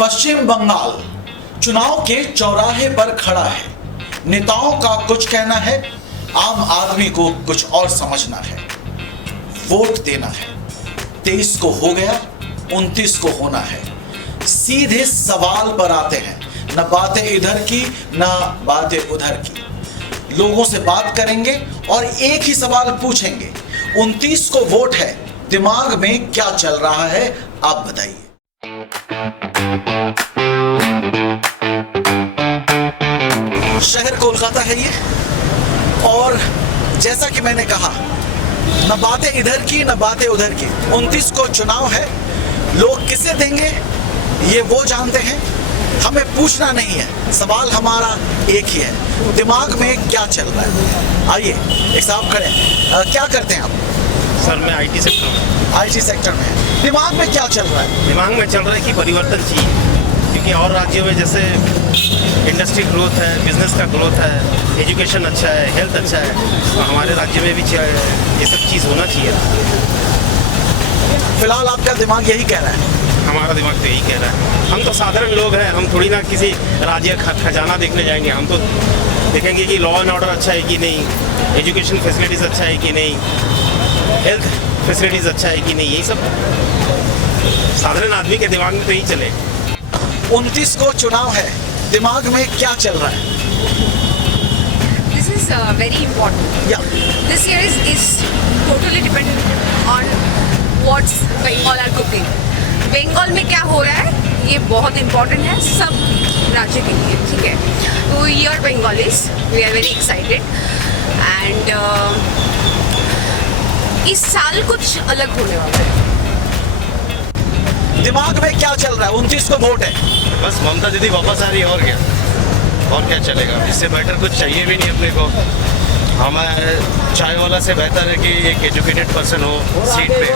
पश्चिम बंगाल चुनाव के चौराहे पर खड़ा है। नेताओं का कुछ कहना है, आम आदमी को कुछ और समझना है। वोट देना है। 23 को हो गया, 29 को होना है। सीधे सवाल पर आते हैं, न बातें इधर की न बातें उधर की। लोगों से बात करेंगे और एक ही सवाल पूछेंगे, 29 को वोट है, दिमाग में क्या चल रहा है, आप बताइए। शहर कोलकाता है ये, और जैसा कि मैंने कहा, न बातें इधर की न बातें उधर की। 29 को चुनाव है। लोग किसे देंगे ये वो जानते हैं, हमें पूछना नहीं है। सवाल हमारा एक ही है, दिमाग में क्या चल रहा है। आइए, एक साहब खड़े हैं। क्या करते हैं आप? सर मैं आईटी सेक्टर में। आईटी सेक्टर में है। दिमाग में क्या चल रहा है? दिमाग में चल रहा है कि परिवर्तन चाहिए, क्योंकि और राज्यों में जैसे इंडस्ट्री ग्रोथ है, बिजनेस का ग्रोथ है, एजुकेशन अच्छा है, हेल्थ अच्छा है, तो हमारे राज्य में भी ये सब चीज़ होना चाहिए। फिलहाल आपका दिमाग यही कह रहा है? हमारा दिमाग तो यही कह रहा है। हम तो साधारण लोग हैं, हम थोड़ी ना किसी राज्य खजाना देखने जाएंगे। हम तो देखेंगे कि लॉ एंड ऑर्डर अच्छा है कि नहीं, एजुकेशन फैसिलिटीज़ अच्छा है कि नहीं, हेल्थ फैसिलिटीज़ अच्छा है कि नहीं। यही सब साधारण आदमी के दिमाग में तो यही चले। 29 को चुनाव है, दिमाग में क्या चल रहा है? This is very important. Yeah. This year is totally dependent on what's Bengal are cooking. Bengal में क्या हो रहा है ये बहुत इम्पोर्टेंट है सब राज्य के लिए, ठीक है। तो we are Bengalis, we are very excited and इस साल कुछ अलग होने वाला है। दिमाग में क्या चल रहा है? 29 को वोट है। बस ममता दीदी वापस आ रही है, और क्या चलेगा। इससे बेटर कुछ चाहिए भी नहीं अपने को। हमें चाय वाला से बेहतर है कि एक एजुकेटेड पर्सन हो सीट पे।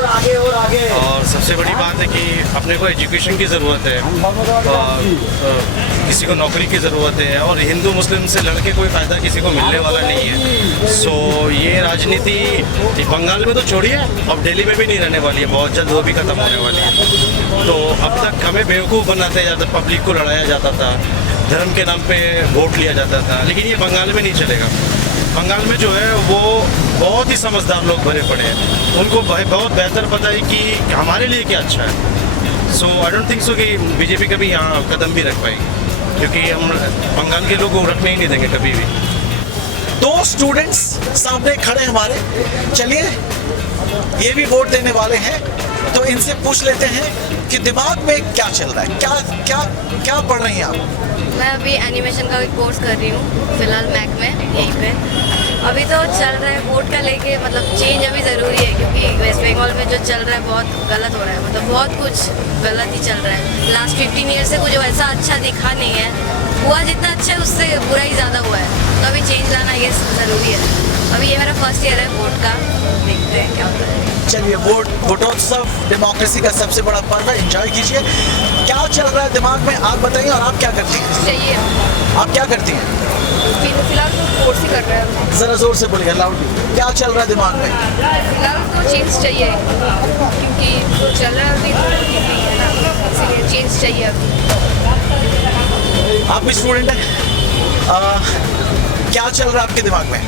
और सबसे बड़ी बात है कि अपने को एजुकेशन की ज़रूरत है, और किसी को नौकरी की ज़रूरत है, और हिंदू मुस्लिम से लड़के कोई फ़ायदा किसी को मिलने वाला नहीं है। सो ये राजनीति बंगाल में तो छोड़िए, अब दिल्ली में भी नहीं रहने वाली है, बहुत जल्द वो भी ख़त्म होने वाली है। तो अब तक हमें बेवकूफ़ बनाते जाते, पब्लिक को लड़ाया जाता था, धर्म के नाम पे वोट लिया जाता था, लेकिन ये बंगाल में नहीं चलेगा। बंगाल में जो है वो बहुत ही समझदार लोग भरे पड़े हैं, उनको बहुत बेहतर पता है कि हमारे लिए क्या अच्छा है। सो आई डोंट थिंक सो कि बीजेपी कभी यहाँ कदम भी रख पाएगी, क्योंकि हम बंगाल के लोगों को रखने ही नहीं देंगे कभी भी। 2 स्टूडेंट्स सामने खड़े हमारे, चलिए ये भी वोट देने वाले हैं, तो इनसे पूछ लेते हैं कि दिमाग में क्या चल रहा है। क्या पढ़ रही हैं आप? मैं अभी एनिमेशन का कोर्स कर रही हूँ, फिलहाल मैक में यहीं पे। अभी तो चल रहा है वोट का लेके, मतलब चेंज अभी ज़रूरी है, क्योंकि वेस्ट बंगाल में जो चल रहा है बहुत गलत हो रहा है, मतलब बहुत कुछ गलत ही चल रहा है। लास्ट 15 ईयर से कुछ वैसा अच्छा दिखा नहीं है, हुआ जितना अच्छा है उससे बुरा ही ज़्यादा हुआ है। तो अभी चेंज लाना ये ज़रूरी है। अभी ये मेरा फर्स्ट ईयर है वोट का, देखते हैं क्या होता है। चलिए, वोटोत्सव डेमोक्रेसी का सबसे बड़ा पर्व है, एंजॉय कीजिए। क्या चल रहा है दिमाग में, आप बताइए। और आप क्या करती हैं? चाहिए आप क्या करती हैं? फिलहाल तो कोर्स ही कर रहे हैं। जरा जोर से बोलिए, लाउडली। क्या चल रहा है दिमाग में? फिलहाल तो चेंज चाहिए, क्योंकि जो चल रहा है अभी है ना, इसलिए चेंज चाहिए अभी। आप भी स्टूडेंट हैं, क्या चल रहा है आपके दिमाग में?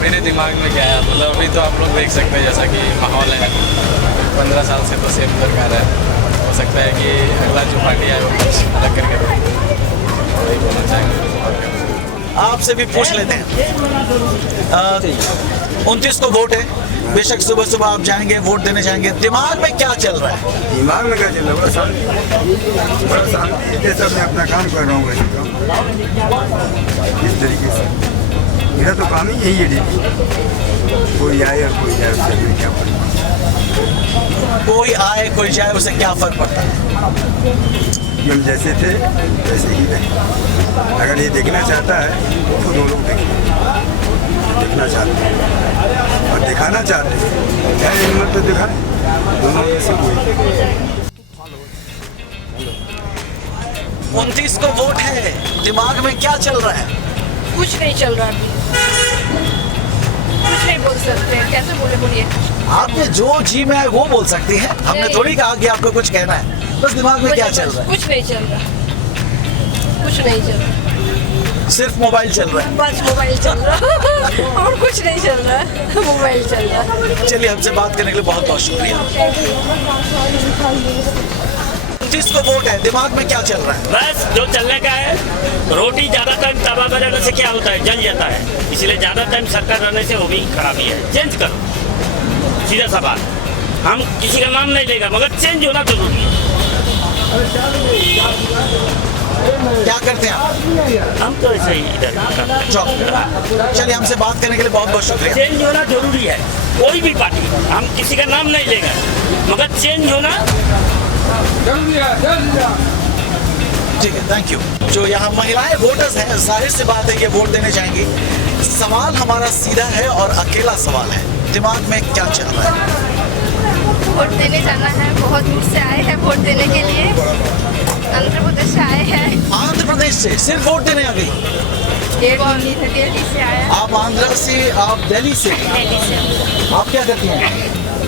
मेरे दिमाग में क्या है, मतलब अभी तो आप लोग देख सकते हैं जैसा कि माहौल है, 15 साल से तो सेम सरकार है। हो सकता है कि अगला जो पार्टी आए वो कुछ अलग करके वही बोलना चाहेंगे। आपसे भी पूछ लेते हैं। 29 को वोट है, बेशक सुबह सुबह आप जाएंगे, वोट देने जाएंगे, दिमाग में क्या चल रहा है? दिमाग में क्या चल रहा है? बड़ा शांति सब मैं अपना काम कर रहा हूँ इस तरीके से। मेरा तो काम ही यही है डेली, कोई आए और कोई जाए उससे हमें क्या फर्क पड़ता। कोई आए कोई जाए उसे क्या फर्क पड़ता है? हम जैसे थे वैसे ही रहे। अगर ये देखना चाहता है तो खुद वो लोग देखना चाहते हैं और दिखाना चाहते हैं, क्या हिम्मत तो दिखाएं, दोनों में से कोई। 29 को वोट है, दिमाग में क्या चल रहा है? कुछ नहीं चल रहा अभी, कुछ नहीं बोल सकते। कैसे बोले, बोलिए। आपने जो जी में है वो बोल सकती हैं, हमने थोड़ी कहा कि आपको कुछ कहना है। बस दिमाग में क्या चल रहा है? कुछ नहीं चल रहा, कुछ नहीं चल रहा, सिर्फ मोबाइल चल रहा है। बस मोबाइल चल रहा और कुछ नहीं चल रहा है, मोबाइल चल रहा है। चलिए, हमसे बात करने के लिए बहुत बहुत शुक्रिया। 29 को वोट है, दिमाग में क्या चल रहा है? बस जो चलने का है, रोटी ज़्यादा टाइम तवा बनाने से क्या होता है, जल जाता है, इसलिए ज़्यादा टाइम सरकार रहने से वो भी खराबी है। चेंज करो, सीधा सा बात। हम किसी का नाम नहीं लेगा, मगर चेंज होना जरूरी है। क्या करते हैं आप? हम तो ऐसे ही इधर जॉब। चलिए, हमसे बात करने के लिए बहुत बहुत शुक्रिया। चेंज होना जरूरी है, कोई भी पार्टी, हम किसी का नाम नहीं लेगा, मगर चेंज होना। ठीक है, थैंक यू। जो यहाँ महिलाएं वोटर्स हैं, जाहिर सी बात है कि वोट देने जाएंगी। सवाल हमारा सीधा है और अकेला सवाल है, दिमाग में क्या चल रहा है? वोट देने जाना है, बहुत दूर से आए हैं वोट देने के लिए, आंध्र प्रदेश से आए हैं। आंध्र प्रदेश से सिर्फ वोट देने आ गई? दिल्ली से आए हैं। आप आंध्र से, आप दिल्ली से? दिल्ली से। आप क्या करती हैं?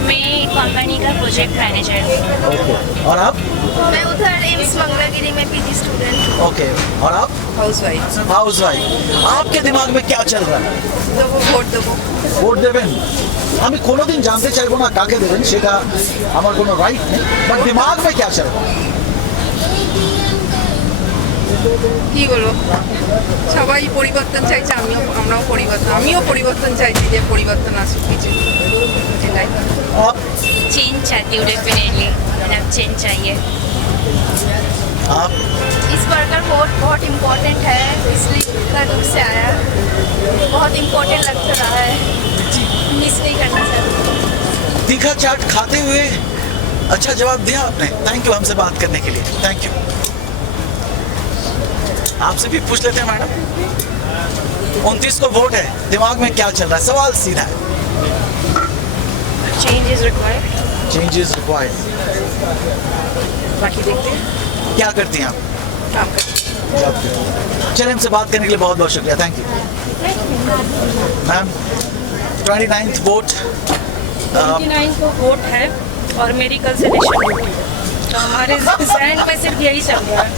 मैं कंपनी का प्रोजेक्ट मैनेजर हूँ। ओके, और आप? मैं उधर एम्स मंगलागिरी में पीजी स्टूडेंट हूँ। ओके, और आप? House wife. House wife. आपके दिमाग में क्या चल रहा है? দেবো, ভোট দেবো। ভোট দেবেন? আমি কোনোদিন জানতে চাইবো না কাকে দেবেন, সেটা আমার কোনো রাইট নেই, বাট দিমাগ में क्या चल रहा है? কি বলবো, সবাই পরিবর্তন চাইছে, আমরাও পরিবর্তন চাইছি, যে পরিবর্তন আসুক কিছু, এটাই। आप? चेंज चाहती हूँ डेफिनेटली, मतलब चेंज चाहिए। आप? इस बार का वोट बहुत इम्पोर्टेंट है, इसलिए इतना दूर से आया, बहुत इम्पोर्टेंट लग रहा है, मिस नहीं करना चाहती। तीखा चाट खाते हुए अच्छा जवाब दिया आपने, थैंक यू हमसे बात करने के लिए, थैंक यू। आपसे भी पूछ लेते हैं मैडम, 29 को वोट है, दिमाग में क्या चल रहा है? सवाल सीधा है। Change is required, change is required. बाकी देखते हैं, क्या करती हैं आप? काम करते हैं। चलिए, हमसे बात करने के लिए बहुत बहुत शुक्रिया, thank you ma'am. 29th vote 29 को वोट है और मेरी कल से निशन ड्यूटी है, तो हमारे जहन में सिर्फ यही चल रहा है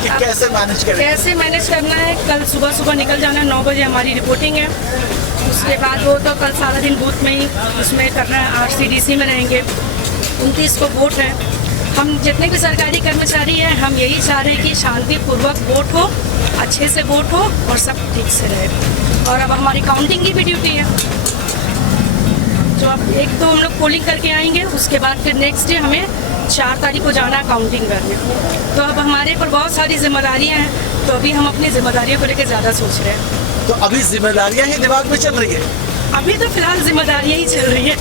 कि कैसे मैनेज करें? कैसे मैनेज करना है। कल सुबह सुबह निकल जाना है, 9 बजे हमारी रिपोर्टिंग है, उसके बाद वो तो कल सारा दिन बूथ में ही उसमें करना है, RCDC में रहेंगे। 29 को वोट है, हम जितने भी सरकारी कर्मचारी हैं, हम यही चाह रहे हैं कि शांतिपूर्वक वोट हो, अच्छे से वोट हो और सब ठीक से रहे। और अब हमारी काउंटिंग की भी ड्यूटी है, जो अब एक तो हम लोग पोलिंग करके आएंगे, उसके बाद फिर नेक्स्ट डे हमें 4 तारीख को जाना काउंटिंग करने। तो अब हमारे पर बहुत सारी जिम्मेदारियां हैं, तो अभी हम अपनी जिम्मेदारियों को लेकर ज़्यादा सोच रहे हैं। तो अभी जिम्मेदारियां ही दिमाग में चल रही है? अभी तो फिलहाल जिम्मेदारियां ही चल रही है।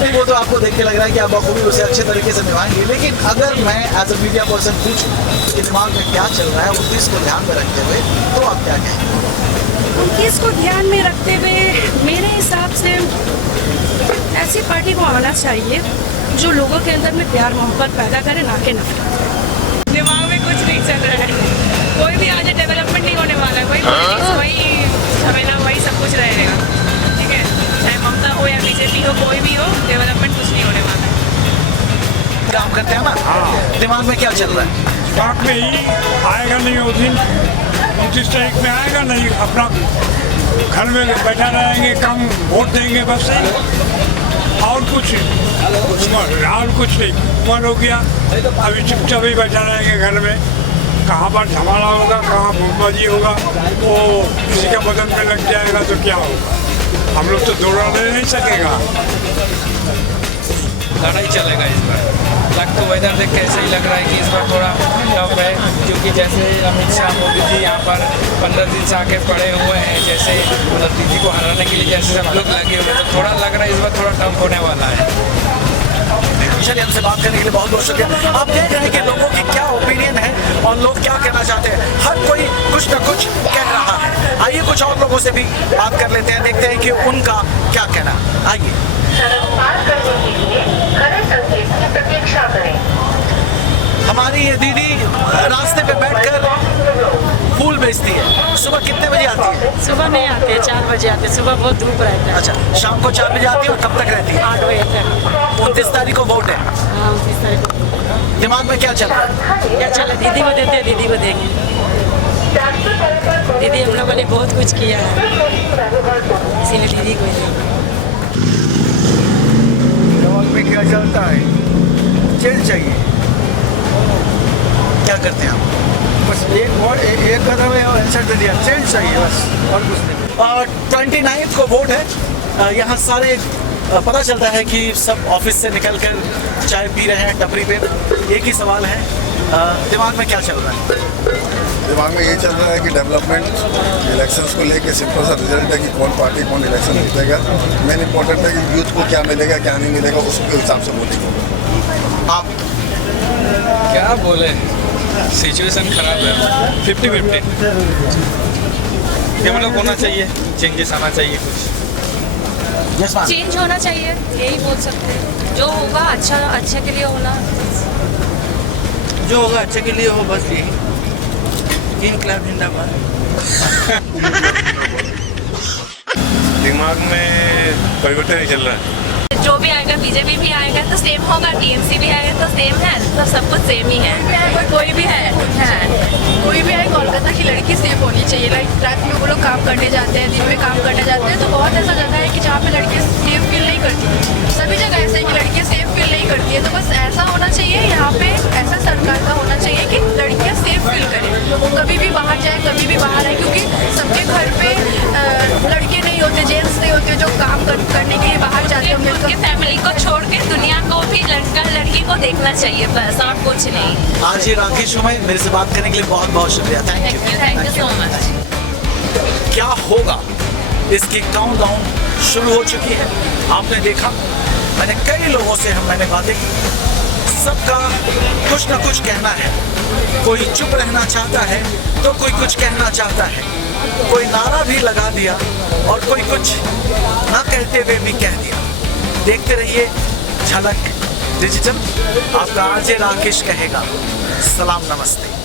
नहीं, वो तो आपको देख के लग रहा है कि आप बखूबी उसे अच्छे तरीके से निभाएंगे, लेकिन अगर मैं एज अ मीडिया पर्सन पूछूं कि दिमाग में क्या चल रहा है 29 को ध्यान में रखते हुए, तो आप क्या कहेंगे? 29 को ध्यान में रखते हुए मेरे हिसाब से ऐसी पार्टी को आना चाहिए जो लोगों के अंदर में प्यार मोहब्बत पैदा करे, ना कि नफरत। दिमाग में कुछ नहीं चल रहा है, कोई भी आज डेवलपमेंट नहीं होने वाला है, वही झमेला, वही सब कुछ रहेगा, ठीक है, चाहे ममता हो या बीजेपी हो, कोई भी हो, डेवलपमेंट कुछ नहीं होने वाला है। काम करते हैं ना, दिमाग में क्या चल रहा है? दिमाग में ही आएगा नहीं वो दिन, 29 तारीख में आएगा नहीं, अपना घर में बैठा रहेंगे, कम वोट देंगे बस, और कुछ नहीं। उम्र हो गया, अभी चुपचाप ही बैठा रहेंगे घर में, कहाँ पर धमाला होगा, कहाँ बमबाजी होगा, वो किसी के बदन में लग जाएगा तो क्या होगा, हम लोग तो दौड़ाने नहीं सकेगा। लड़ाई चलेगा इस बार। लग तो वेदर देख के ऐसे ही लग रहा है कि इस बार थोड़ा टफ है, क्योंकि जैसे अमित शाह मोदी जी यहाँ पर 15 दिन से आके पड़े हुए हैं, जैसे मतलब दीदी को हराने के लिए जैसे सब लोग लगे हुए, तो थोड़ा लग रहा है इस बार थोड़ा टफ होने वाला है। चलिए, हमसे बात करने के लिए बहुत बहुत शुक्रिया। आप देख रहे हैं कि लोगों की क्या ओपिनियन है और लोग क्या कहना चाहते हैं, हर कोई कुछ ना कुछ कह रहा है। आइए कुछ और लोगों से भी बात कर लेते हैं, देखते हैं कि उनका क्या कहना। आइए। हमारी ये दीदी रास्ते पे बैठकर फूल बेचती है। सुबह कितने बजे आती है? सुबह नहीं आते हैं, 4 बजे आते हैं, सुबह बहुत धूप रहता है। अच्छा, शाम को 4 बजे आती है और कब तक रहती है? 8 बजे तक। 29 तारीख को वोट है। हाँ, 29 तारीख को। दिमाग में क्या चल रहा है? क्या चला, दीदी को देते हैं, दीदी को देंगे। दीदी हम लोगों ने बहुत कुछ किया है, इसीलिए दीदी को देंगे। दिमाग में क्या चलता है? चेंज चाहिए। क्या करते हैं आप? बस एक कदम है और आंसर दे दिया, चेंज चाहिए बस, और कुछ नहीं। 29 को वोट है। यहाँ सारे पता चलता है कि सब ऑफिस से निकलकर चाय पी रहे हैं टपरी पे। एक ही सवाल है, दिमाग में क्या चल रहा है? दिमाग में ये चल रहा है कि डेवलपमेंट इलेक्शंस को लेके सिंपल सा रिजल्ट है कि कौन पार्टी कौन इलेक्शन जीतेगा। मेन इंपॉर्टेंट है कि यूथ को क्या मिलेगा क्या नहीं मिलेगा, उसके हिसाब से वोटिंग। आप क्या बोले, सिचुएशन खराब है। 50-50 ये मतलब होना चाहिए, चेंजेस आना चाहिए कुछ। चेंज होना चाहिए, यही बोल सकते हैं। जो होगा अच्छा के लिए होना, जो होगा अच्छे के लिए हो, बस यही। इनकलाब जिंदाबाद। दिमाग में परिवर्तन नहीं चल रहा है। जो भी आएगा, बीजेपी भी आएगा तो सेम होगा, टीएमसी भी आएगा तो सेम है, तो सब कुछ सेम ही है। कोई भी है कोई भी आए, कोलकाता की लड़की सेफ होनी चाहिए। लाइक रात में वो लोग काम करने जाते हैं, दिन में काम करने जाते हैं, तो बहुत ऐसा जगह है कि जहाँ पे लड़कियाँ सेफ फील नहीं करती। सभी जगह ऐसा है कि लड़कियाँ सेफ फील नहीं करती है, तो बस ऐसा होना चाहिए यहाँ पे, ऐसा सरकार का होना चाहिए कि लड़कियाँ सेफ फील करें, वो कभी भी बाहर जाए, कभी भी बाहर आए, क्योंकि सबके घर पे लड़के नहीं होते, जेंट्स नहीं होते, जो काम करने के लिए बाहर जाते हैं। मिलकर फैमिली को छोड़ के दुनिया को भी लड़का लड़की को देखना चाहिए, बस और कुछ नहीं। आज ये राकेश में मेरे से बात करने के लिए बहुत बहुत शुक्रिया। Thank thank you so much. क्या होगा, इसकी काउंटडाउन शुरू हो चुकी है। आपने देखा, मैंने कई लोगों से मैंने बातें की, सबका कुछ ना कुछ कहना है। कोई चुप रहना चाहता है तो कोई कुछ कहना चाहता है, कोई नारा भी लगा दिया और कोई कुछ ना कहते हुए भी कह दिया। देखते रहिए झलक डिजिटल, आपका आरजे राकेश कहेगा सलाम नमस्ते।